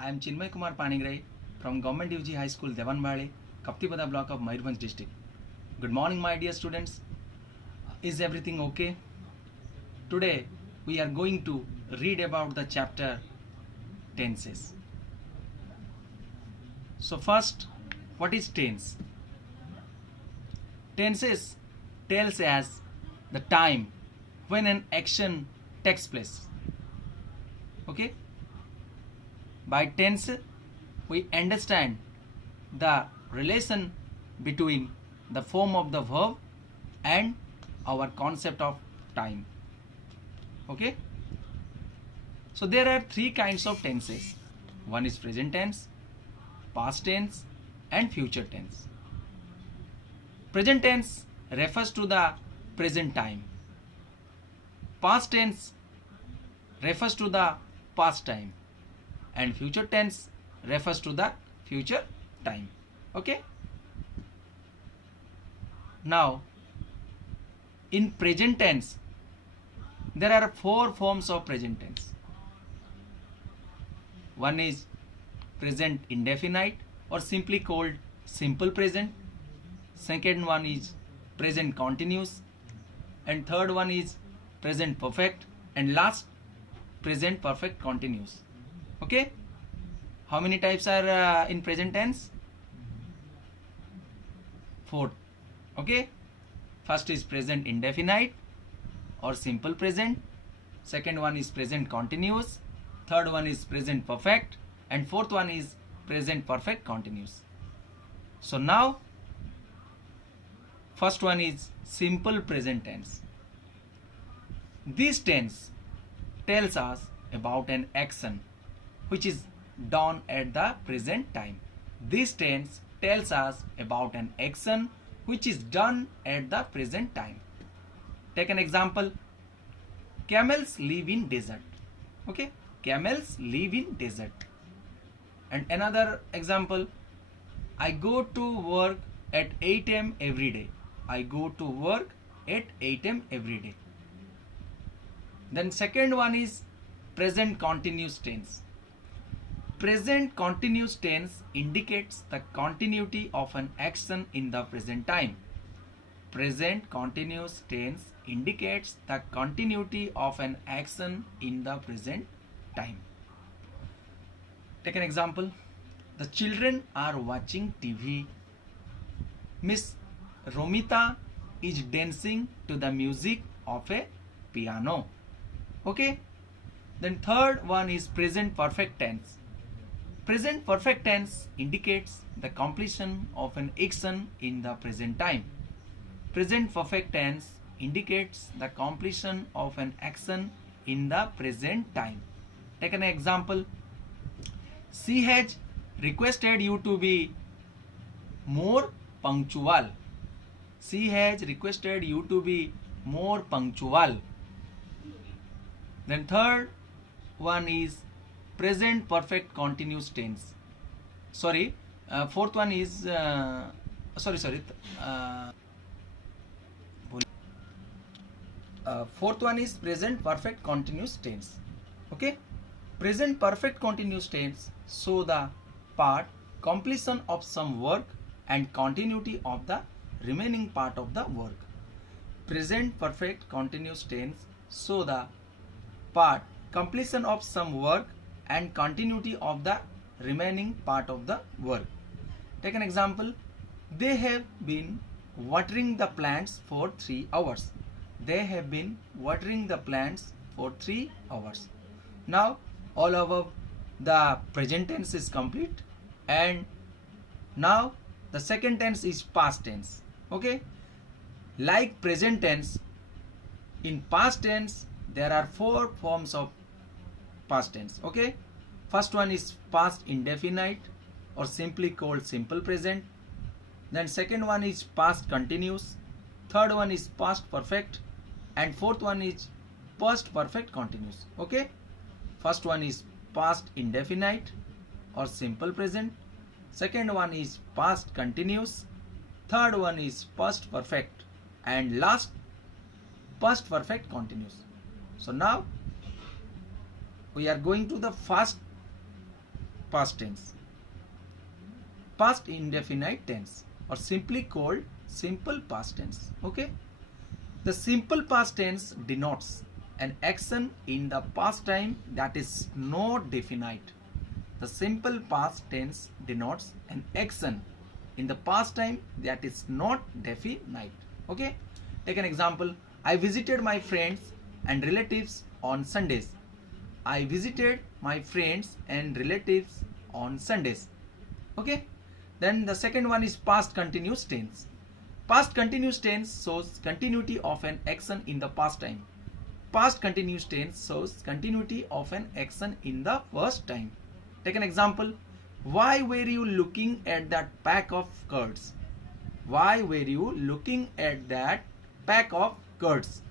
I am Chinmay Kumar Panigrai from Government UG High School, Devanbali, Kaptipada block of Mayurbhanj district. Good morning, my dear students. Is everything okay? Today we are going to read about the chapter tenses. So first, what is tense? Tenses tells us the time when an action takes place. Okay? By tense, we understand the relation between the form of the verb and our concept of time. Okay? So there are three kinds of tenses. One is present tense, past tense, and future tense. Present tense refers to the present time. Past tense refers to the past time. And future tense refers to the future time. Okay? Now, in present tense, there are four forms of present tense. One is present indefinite or simply called simple present. Second one is present continuous. And third one is present perfect. And last, present perfect continuous. Okay? How many types are in present tense? Four. Okay? First is present indefinite or simple present. Second one is present continuous. Third one is present perfect. And fourth one is present perfect continuous. So now, first one is simple present tense. This tense tells us about an action which is done at the present time. This tense tells us about an action which is done at the present time. Take an example. Camels live in desert. Okay? Camels live in desert. And another example. I go to work at 8 am every day. I go to work at 8 am every day. Then second one is present continuous tense. Present continuous tense indicates the continuity of an action in the present time. Present continuous tense indicates the continuity of an action in the present time. Take an example. The children are watching TV. Miss Romita is dancing to the music of a piano. Okay? Then third one is present perfect tense. Present perfect tense indicates the completion of an action in the present time. Present perfect tense indicates the completion of an action in the present time. Take an example. She has requested you to be more punctual. She has requested you to be more punctual. Then third one is present perfect continuous tense. Fourth one is fourth one is present perfect continuous tense. Okay? Present perfect continuous tense show the part completion of some work and continuity of the remaining part of the work. Present perfect continuous tense show the part completion of some work and continuity of the remaining part of the work. Take an example. They have been watering the plants for 3 hours. They have been watering the plants for 3 hours. Now all above the present tense is complete, and now the second tense is past tense. Okay? Like present tense, in past tense there are four forms of past tense. Okay? First one is past indefinite or simply called simple present. Then second one is past continuous. Third one is past perfect. And fourth one is past perfect continuous. Okay? First one is past indefinite or simple present. Second one is past continuous. Third one is past perfect. And last, past perfect continuous. So now we are going to the first past tense, past indefinite tense, or simply called simple past tense. Okay, the simple past tense denotes an action in the past time that is not definite. The simple past tense denotes an action in the past time that is not definite. Okay, take an example. I visited my friends and relatives on Sundays. I visited my friends and relatives on Sundays. Okay, then the second one is past continuous tense. Past continuous tense shows continuity of an action in the past time. Past continuous tense shows continuity of an action in the first time. Take an example. Why were you looking at that pack of cards? Why were you looking at that pack of cards?